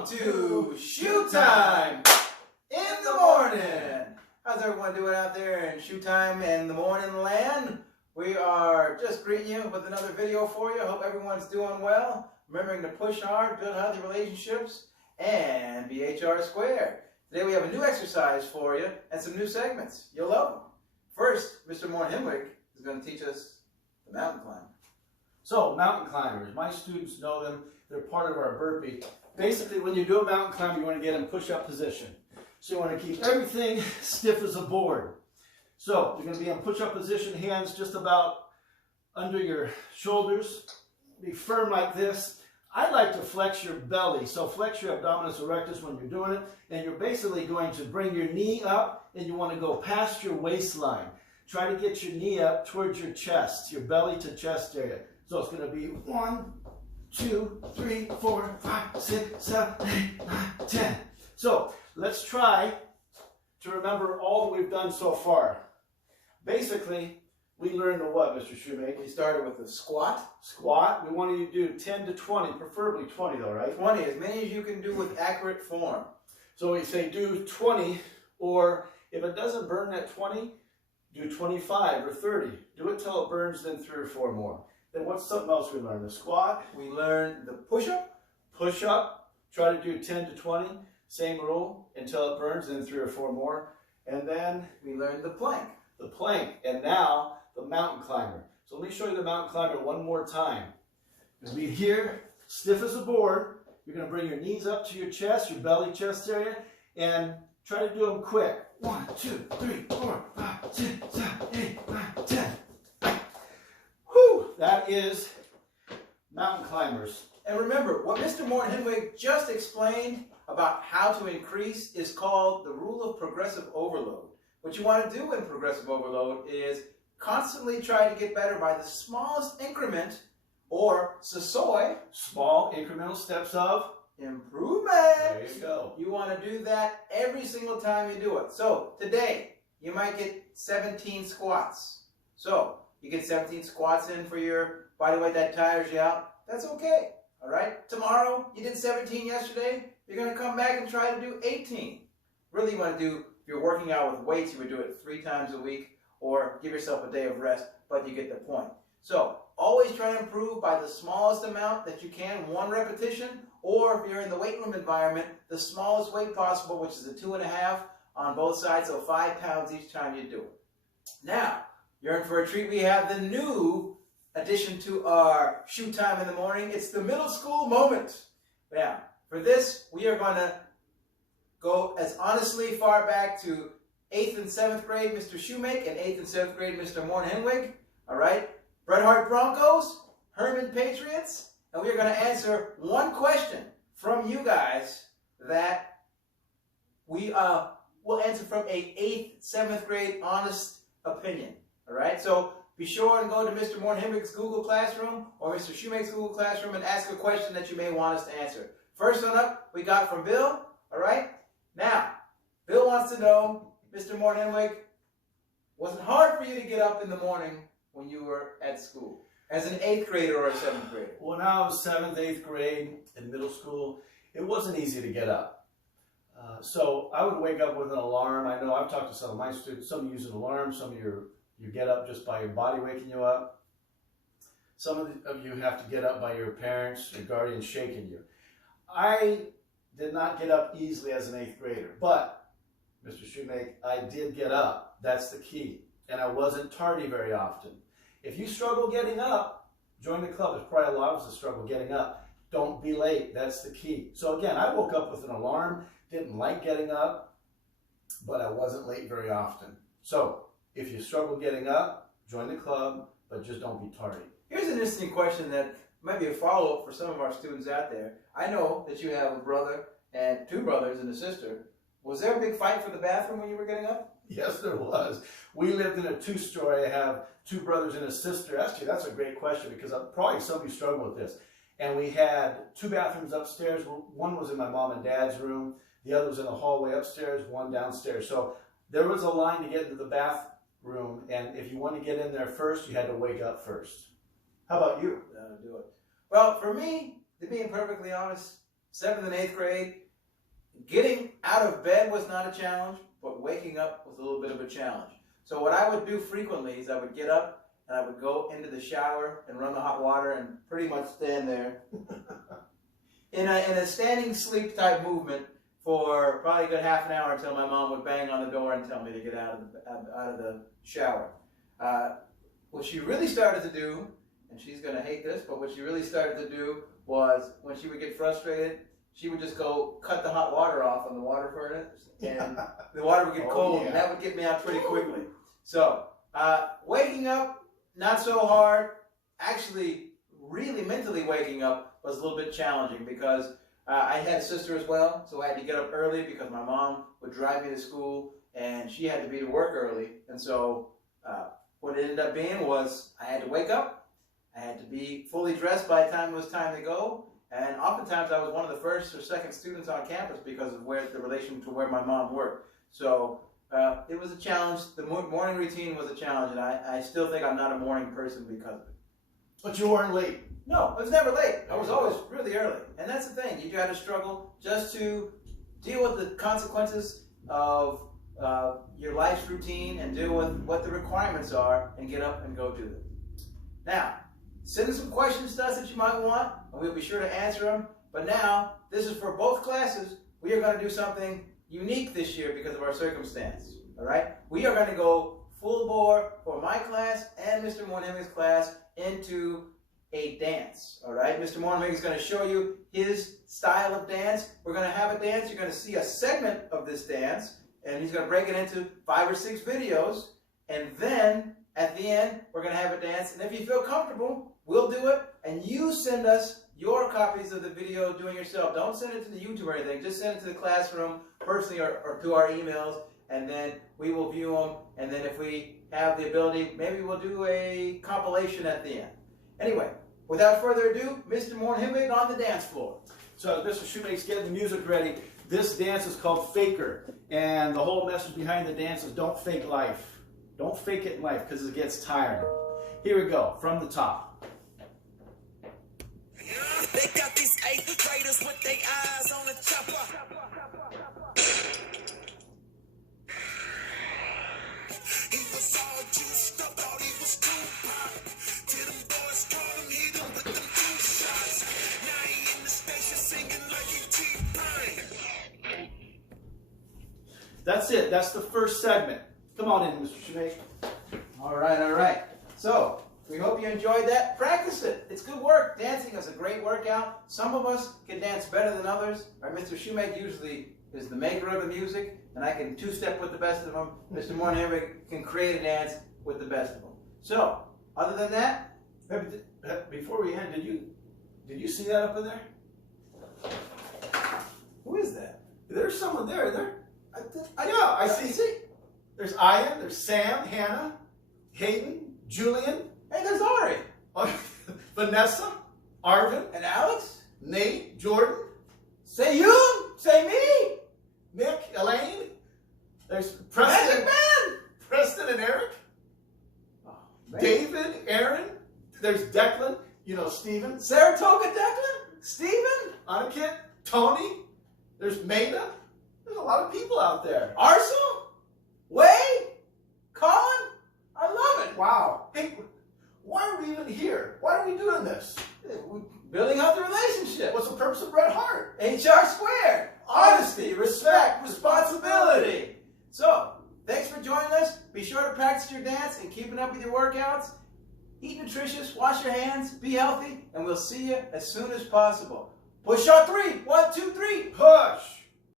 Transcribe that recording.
Welcome to Shoe Time in the morning. How's everyone doing out there in Shoe Time in the morning land? We are just greeting you with another video for you. Hope everyone's doing well. Remembering to push hard, build healthy relationships, and be HR squared. Today we have a new exercise for you and some new segments. You'll love them. First, Mr. Morn-Himwig is going to teach us the mountain climb. So, mountain climbers, my students know them. They're part of our burpee. Basically, when you do a mountain climb, you want to get in push-up position. So you want to keep everything stiff as a board. So you're going to be in push-up position, hands just about under your shoulders. Be firm like this. I like to flex your belly. So flex your abdominis erectus when you're doing it. And you're basically going to bring your knee up, and you want to go past your waistline. Try to get your knee up towards your chest, your belly to chest area. So it's going to be 1, 2, 3, 4, 5, 6, 7, 8, 9, 10. So let's try to remember all that we've done so far. Basically, we learned the what, Mr. Shoemaker? We started with the squat. Squat. We want you to do 10 to 20, preferably 20 though, right? 20, as many as you can do with accurate form. So we say do 20, or if it doesn't burn at 20, do 25 or 30. Do it till it burns, then 3 or 4 more. Then what's something else we learned? The squat. We learned the push-up. Push-up. Try to do 10 to 20. Same rule until it burns, then 3 or 4 more. And then we learned the plank. The plank. And now the mountain climber. So let me show you the mountain climber one more time. You'll be here, stiff as a board. You're going to bring your knees up to your chest, your belly chest area, and try to do them quick. 1, 2, 3, 4, 5, 6, 7, 8, 9, 10. Whew! That is mountain climbers. And remember, what Mr. Morn-Himwig just explained about how to increase is called the rule of progressive overload. What you want to do in progressive overload is constantly try to get better by the smallest increment, or SOI. Small incremental steps of improvement. There you go. You want to do that every single time you do it. So today, you might get 17 squats. So you get 17 squats in for your body weight that tires you out. That's okay. All right. Tomorrow, you did 17 yesterday. You're going to come back and try to do 18. Really, you want to do, if you're working out with weights, you would do it 3 times a week, or give yourself a day of rest, but you get the point. So always try to improve by the smallest amount that you can, 1 repetition, or if you're in the weight room environment, the smallest weight possible, which is a 2.5 on both sides, so 5 pounds each time you do it. Now, you're in for a treat. We have the new addition to our Shoe Time in the morning. It's the middle school moment. Now, for this, we are going to go as honestly far back to 8th and 7th grade, Mr. Shoemake, and 8th and 7th grade, Mr. Morn-Himwig. All right? Bret Hart Broncos, Herman Patriots, and we are going to answer one question from you guys that we will answer from a 8th, 7th grade honest opinion. All right? So be sure and go to Mr. Morn-Himwig's Google Classroom or Mr. Shoemake's Google Classroom and ask a question that you may want us to answer. First one up, we got from Bill. All right? Now, Bill wants to know, Mr. Morn-Himwig, was it hard for you to get up in the morning when you were at school, as an 8th grader or a 7th grader? When I was 7th, 8th grade in middle school, it wasn't easy to get up. So I would wake up with an alarm. I know I've talked to some of my students. Some use an alarm. Some of you get up just by your body waking you up. Some of you have to get up by your parents, your guardian shaking you. I did not get up easily as an 8th grader, but Mr. Shoemake, I did get up. That's the key. And I wasn't tardy very often. If you struggle getting up, join the club. There's probably a lot of us that struggle getting up. Don't be late. That's the key. So again, I woke up with an alarm, didn't like getting up, but I wasn't late very often. So if you struggle getting up, join the club, but just don't be tardy. Here's an interesting question that might be a follow-up for some of our students out there. I know that you have a brother and 2 brothers and a sister. Was there a big fight for the bathroom when you were getting up? Yes, there was. We lived in a 2-story. I have 2 brothers and a sister. Actually, that's a great question because probably some of you struggle with this. And we had 2 bathrooms upstairs. One was in my mom and dad's room. The other was in the hallway upstairs, one downstairs. So there was a line to get into the bathroom. And if you wanted to get in there first, you had to wake up first. How about you? Do it. Well, for me, to being perfectly honest, 7th and 8th grade, getting out of bed was not a challenge, but waking up was a little bit of a challenge. So what I would do frequently is I would get up and I would go into the shower and run the hot water and pretty much stand there in a standing sleep type movement for probably a good half an hour until my mom would bang on the door and tell me to get out of the shower. What she really started to do, and she's going to hate this, but what she really started to do was when she would get frustrated, she would just go cut the hot water off on the water furnace, and the water would get cold, and that would get me out pretty quickly. So, waking up, not so hard. Actually, really mentally waking up was a little bit challenging because I had a sister as well, so I had to get up early because my mom would drive me to school, and she had to be to work early. And so what it ended up being was I had to wake up, I had to be fully dressed by the time it was time to go, and oftentimes I was one of the first or second students on campus because of the relation to where my mom worked. So it was a challenge. The morning routine was a challenge, and I still think I'm not a morning person because of it. But you weren't late. No, I was never late. I was always really early. And that's the thing. You got to struggle just to deal with the consequences of your life's routine and deal with what the requirements are and get up and go do them. Now, send in some questions to us that you might want, and we'll be sure to answer them. But now, this is for both classes. We are going to do something unique this year because of our circumstance. All right? We are going to go full bore for my class and Mr. Moore-Hemming's class into a dance. All right? Mr. Moore-Hemming is going to show you his style of dance. We're going to have a dance. You're going to see a segment of this dance, and he's going to break it into 5 or 6 videos. And then, at the end, we're going to have a dance. And if you feel comfortable, we'll do it. And you send us your copies of the video doing yourself. Don't send it to the YouTube or anything. Just send it to the classroom personally or to our emails. And then we will view them. And then if we have the ability, maybe we'll do a compilation at the end. Anyway, without further ado, Mr. Moore-Hemming on the dance floor. So Mr. Shoemake's getting the music ready. This dance is called Faker. And the whole message behind the dance is don't fake life. Don't fake it in life because it gets tiring. Here we go, from the top. They got these 8th graders with their eyes on the chopper. He was all juiced up, thought he was too pop. Till them boys caught him, hit him with them 2 shots. Now he in the station singing like he T-Pain. That's it. That's the first segment. Come on in, Mr. Shoemake. All right, all right. So, we hope you enjoyed that. Practice it. It's good work. Dancing is a great workout. Some of us can dance better than others. Our Mr. Shoemake usually is the maker of the music, and I can two-step with the best of them. Mr. Moore-Hemming can create a dance with the best of them. So, other than that, Before we end, did you see that up in there? who is that? There's someone there. Yeah, I see. There's Ian, there's Sam, Hannah, Hayden, Julian. Hey, there's Ari. Vanessa, Arvin, And Alex? Nate, Jordan, Say you. Say me. Nick, Elaine. There's Magic Preston, Man. Preston and Eric, Oh, man. David, Aaron. There's Declan, Stephen, Saratoga Declan? Steven? Anakit, Tony. There's Maida. There's a lot of people out there. Arcel? Wade? Colin? I love it. Wow. Hey, why are we even here? Why are we doing this? We're building out the relationship. What's the purpose of Bret Hart? HR squared. Honesty, respect, responsibility. So, thanks for joining us. Be sure to practice your dance and keeping up with your workouts. Eat nutritious, wash your hands, be healthy, and we'll see you as soon as possible. Push shot 3. 1, 2, 3. Push.